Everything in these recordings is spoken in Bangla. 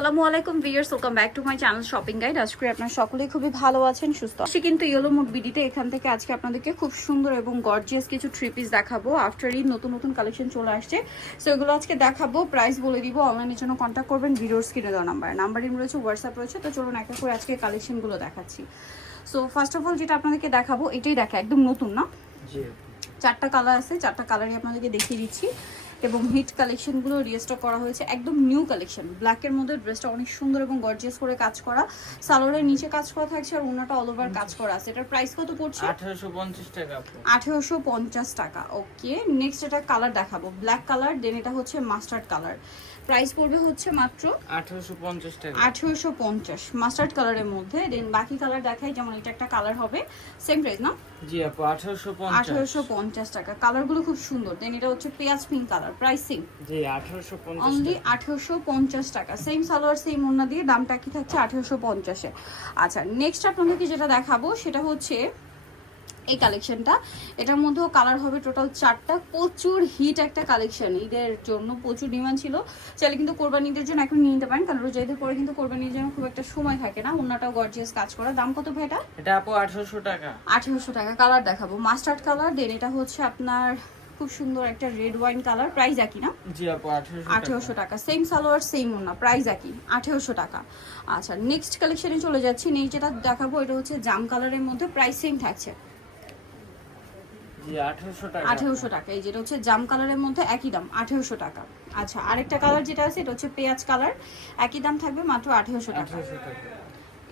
আসসালামু আলাইকুম viewers welcome back to my channel shopping guide. আজকে আপনারা সকলেই খুবই ভালো আছেন সুস্থ আছি কিন্তু ইয়েলো মুড বিডিতে এখান থেকে আজকে আপনাদেরকে খুব সুন্দর এবং গর্জিয়াস কিছু থ্রি পিস দেখাবো আফটার নতুন নতুন কালেকশন চলে আসছে। সো এগুলো আজকে দেখাবো প্রাইস বলে দিব অনলাইনের জন্য কন্ট্যাক্ট করবেন ভিডিওর স্ক্রিনে দেওয়া নাম্বার রয়েছে হোয়াটসঅ্যাপ রয়েছে তো চলুন একটা করে আজকে কালেকশনগুলো দেখাচ্ছি। সো ফার্স্ট অফ অল যেটা আপনাদেরকে দেখাবো এটাই দেখা একদম নতুন না? চারটা কালার আছে চারটা কালারই আপনাদেরকে দেখিয়ে দিচ্ছি। এবং হিট কালেকশনগুলো রিস্টক করা হয়েছে। একদম নিউ কালেকশন ব্ল্যাকের মধ্যে ড্রেসটা অনেক সুন্দর এবং গর্জিয়াস করে কাজ করা। সালোয়ারের নিচে কাজ করা থাকছে আর ওনাটা অল ওভার কাজ করা আছে। এটার প্রাইস কত পড়ছে? আঠারোশো পঞ্চাশ টাকা। আপু আঠেরোশো পঞ্চাশ টাকা। ওকে নেক্সট এটা কালার দেখাবো। ব্ল্যাক কালার দেন এটা হচ্ছে মাস্টার্ড কালার প্রাইস পড়বে হচ্ছে মাত্র আঠারোশো পঞ্চাশ টাকা। আঠেরোশো পঞ্চাশ। মাস্টার্ড কালারের মধ্যে। দেন বাকি কালার দেখাই যেমন এটা একটা কালার হবে। সেম প্রাইস না? জি আপু আঠারোশো পঞ্চাশ। আঠেরোশো পঞ্চাশ টাকা। কালারগুলো খুব সুন্দর। দেন এটা হচ্ছে পেঁয়াজ পিঙ্ক কালার প্রাইসিং জি আঠারোশো পঞ্চাশ অনলি টাকা। আঠেরোশো পঞ্চাশ টাকা। সেম সালোয়ার সেম ওন্না দিয়ে দামটা কি থাকছে আঠেরোশো পঞ্চাশে। আচ্ছা নেক্সট আপনাদেরকে যেটা দেখাবো সেটা হচ্ছে এই কালেকশনটা এটার মধ্যেও কালার হবে টোটাল চারটা। প্রচুর হিট একটা কালেকশন ঈদের জন্য প্রচুর ডিমান্ড ছিল। চাইলে কিন্তু কোরবানি ঈদের জন্য এখন নিয়ে নিতে পারেন। কারণ রোজাইদের পরে কিন্তু কোরবানির জন্য খুব একটা সময় থাকে না। অন্যটাও গর্জিয়াস কাজ করা। দাম কত ভাই এটা? এটা আপু আঠারোশো টাকা। আঠেরোশো টাকা। কালার দেখাবো। মাস্টার্ড কালার দেন এটা হচ্ছে আপনার খুব সুন্দর একটা রেড ওয়াইন কালার প্রাইস একই না? জি আপু আঠারোশো আঠেরোশো টাকা। সেম সালোয়ার সেম ওনা প্রাইস একই। আঠেরোশো টাকা। আচ্ছা নেক্সট কালেকশনে চলে যাচ্ছি। নেই যেটা দেখাবো এটা হচ্ছে জাম কালারের মধ্যে। প্রাইস সেম থাকছে। আঠারোশো টাকা। এই যেটা হচ্ছে জাম কালারের মধ্যে একই দাম আঠেরোশো টাকা। আচ্ছা আরেকটা কালার যেটা আছে এটা হচ্ছে পেঁয়াজ কালার একই দাম থাকবে মাত্র আঠেরোশো টাকা। টাকা।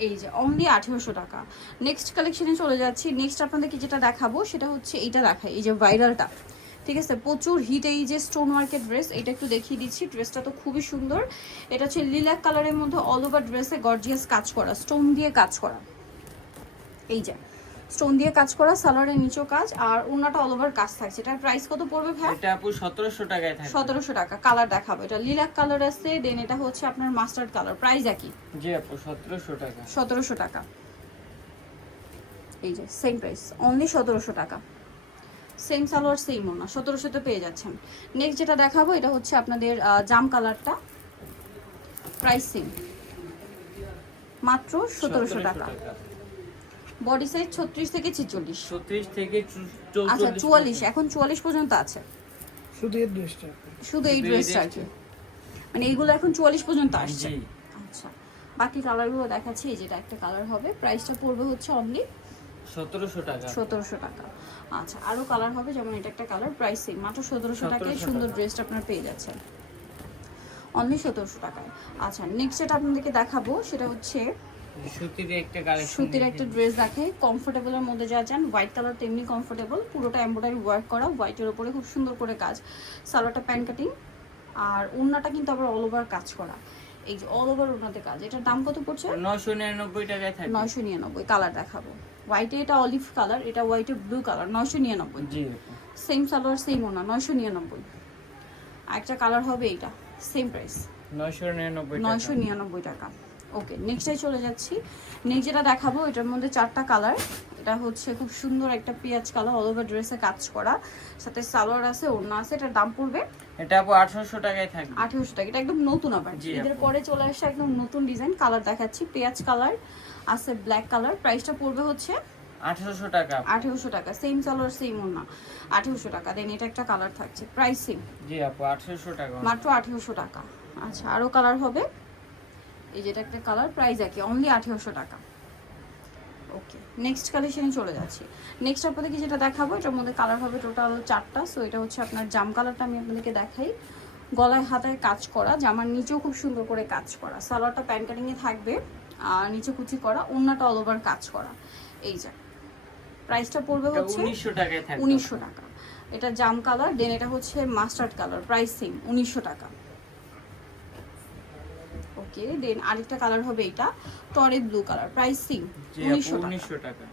এই যে অনলি আঠেরোশো টাকা। নেক্সট কালেকশনে চলে যাচ্ছি। নেক্সট আপনাদেরকে যেটা দেখাবো সেটা হচ্ছে এইটা দেখাই এই যে ভাইরালটা। ঠিক আছে? প্রচুর হিট এই যে স্টোন ওয়ার্কের ড্রেস এটা একটু দেখিয়ে দিচ্ছি। ড্রেসটা তো খুবই সুন্দর। এটা হচ্ছে লিলাক কালারের মধ্যে অল ওভার ড্রেসে গর্জিয়াস কাজ করা স্টোন দিয়ে কাজ করা। এই যে স্টোন দিয়ে কাজ করা সালোয়ারের নিচেও কাজ আর ওনাটা অল ওভার কাজ থাকছে। এটার প্রাইস কত পড়বে ভাই? এটা আপু সতেরোশো টাকায় থাকে সতেরোশো টাকা কালার দেখাবো। এটা লিলাক কালার আছে দেন এটা হচ্ছে আপনার মাস্টার্ড কালার প্রাইস একই। জি আপু সতেরোশো টাকা। সতেরোশো টাকা। এই যে সেম প্রাইস অনলি সতেরোশো টাকা। সেম সালোয়ার সেম ওনা সতেরোশোতে পেয়ে যাচ্ছেন। নেক্সট যেটা দেখাবো এটা হচ্ছে আপনাদের জাম কালারটা প্রাইস সেম মাত্র সতেরোশো টাকা। বডি সাইজ ছত্রিশ থেকে ছেচল্লিশ। ছত্রিশ থেকে চু- আচ্ছা চৌচল্লিশ চুয়াল্লিশ এখন চুয়াল্লিশ পর্যন্ত আছে। শুধু এই ড্রেসটা শুধু এই ড্রেসটা আর কি। মানে এইগুলো এখন চুয়াল্লিশ পর্যন্ত আসছে। আচ্ছা বাকি কালারগুলো দেখাচ্ছি এই যেটা একটা কালার হবে। প্রাইসটা পড়বে হচ্ছে অনলি সতেরোশো টাকা। সতেরোশো টাকা। আচ্ছা আরও কালার হবে যেমন এটা একটা কালার প্রাইস সেম মাত্র সতেরোশো টাকায় সুন্দর ড্রেসটা আপনার পেয়ে যাচ্ছেন। অনলি সতেরোশো টাকায়। আচ্ছা নেক্সট যেটা আপনাদেরকে দেখাবো সেটা হচ্ছে সুতির একটা ড্রেস দেখে কমফোর্টেবলের মধ্যে যা যান হোয়াইট কালার তেমনি কমফোর্টেবল পুরোটা এমব্রয়ডারি ওয়ার্ক করা হোয়াইটের উপরে খুব সুন্দর করে কাজ। সালোয়ারটা প্যান কাটিং আর ওড়নাটা কিন্তু আবার অল ওভার কাজ করা। এই যে অল ওভার ওড়নাতে কাজ এটার দাম কত পড়ছে? নশো নিরানব্বই টাকায় থাকে। নয়শো নিরানব্বই কালার দেখাবো। হোয়াইটে এটা অলিভ কালার এটা হোয়াইটে ব্লু কালার নয়শো নিরানব্বই। জি সেম সালোয়ার সেম ওনা নয়শো নিরানব্বই। একটা কালার হবে এইটা সেম প্রাইস নশো নিরানব্বই নয়শো নিরানব্বই টাকা। ওকে নেক্সটে চলে যাচ্ছি। নেক্সট যেটা দেখাবো এটার মধ্যে চারটা কালার এটা হচ্ছে খুব সুন্দর একটা পেঁয়াজ কালার অল ওভার ড্রেসে কাজ করা। সাথে সালোয়ার আছে ওড়না আছে এটার দাম পড়বে এটা আপু আঠারোশো টাকায় থাকবে। আঠেরোশো টাকা এটা একদম নতুন আবার। এদের পরে চলে আসছে একদম নতুন ডিজাইন কালার দেখাচ্ছি। পেঁয়াজ কালার আছে ব্ল্যাক কালার প্রাইসটা পড়বে হচ্ছে আঠারোশো টাকা আপু। আঠেরোশো টাকা সেম সালোয়ার সেম ওড়না আঠেরোশো টাকা। দেন এটা একটা কালার থাকছে প্রাইস সেম জি আপু আঠারোশো টাকা। মাত্র আঠেরোশো টাকা। আচ্ছা আরও কালার হবে। এই যেটা একটা কালার প্রাইস একই অনলি আঠেরোশো টাকা। ওকে নেক্সট কালেকশনে চলে যাচ্ছি। নেক্সট আপনাদেরকে যেটা দেখাবো এটার মধ্যে কালার হবে টোটাল চারটা। সো এটা হচ্ছে আপনার জাম কালারটা আমি আপনাদেরকে দেখাই। গলায় হাতায় কাজ করা জামার নিচেও খুব সুন্দর করে কাজ করা। সালোয়ারটা প্যান কাটিংয়ে থাকবে আর নিচে কুচি করা ওড়নাটা অল ওভার কাজ করা। এই যে প্রাইসটা পড়বে হচ্ছে উনিশশো টাকা। এটা জাম কালার দেন এটা হচ্ছে মাস্টার্ড কালার প্রাইস সেম উনিশশো টাকা। ওকে দেন আরেকটা কালার হবে এটা টরে ব্লু কালার প্রাইস সেম উনিশশো টাকা। উনিশশো টাকা।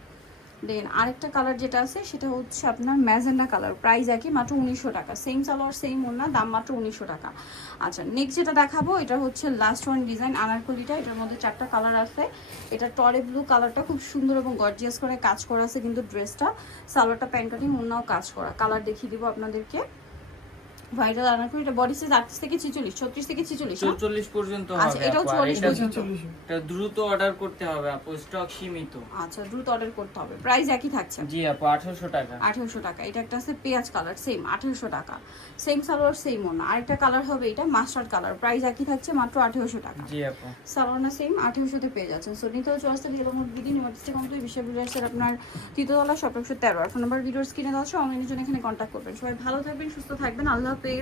দেন আরেকটা কালার যেটা আছে সেটা হচ্ছে আপনার ম্যাজেন্ডা কালার প্রাইস একই মাত্র উনিশশো টাকা। সেম সালোয়ার সেম ওনা দাম মাত্র উনিশশো টাকা। আচ্ছা নেক্সট যেটা দেখাবো এটা হচ্ছে লাস্ট ওয়ান ডিজাইন আনারকলিটা এটার মধ্যে চারটা কালার আছে। এটা টরে ব্লু কালারটা খুব সুন্দর এবং গর্জিয়াস করে কাজ করা আছে কিন্তু ড্রেসটা সালোয়ারটা প্যান্ট কাটিং ওনাও কাজ করা। কালার দেখিয়ে দিব আপনাদেরকে। ভাইরাল আনারকলি এটা বডি সাইজ আটত্রিশ থেকে ছিচল্লিশ ছত্রিশ থেকে ছিচল্লিশ না? চৌচল্লিশ পর্যন্ত আচ্ছা, এটাও আপু। আর 44 এটা- পর্যন্ত। এটা দ্রুত অর্ডার করতে হবে আপু স্টক সীমিত। আচ্ছা দ্রুত অর্ডার করতে হবে। প্রাইস একই থাকছে। জি আপু আঠারোশো টাকা। আঠেরোশো টাকা। এটা একটা আছে পেঁয়াজ কালার সেম আঠেরোশো টাকা। সেম সালোয়ার সেম ওনা আরেকটা কালার হবে এটা মাস্টার্ড কালার প্রাইস একই থাকছে মাত্র আঠেরোশো টাকা। জি আপু। সালোয়ারনা সেম আঠেরোশোতে পেয়ে যাচ্ছেন। সো নিতেও চলে আসতে গেলে আমার বিদিন ইমার্জেন্সি কমপ্লিট বিশ্ব বিলাসের আপনার তৃতীয়তলা সতেরোশো তেরো। এখন নাম্বার ভিডিওর স্ক্রিনে দেওয়া অনলাইনের জন্য এখানে কন্ট্যাক্ট করবেন। সবাই ভালো থাকবেন সুস্থ থাকবেন। আল্লাহ হাফেজ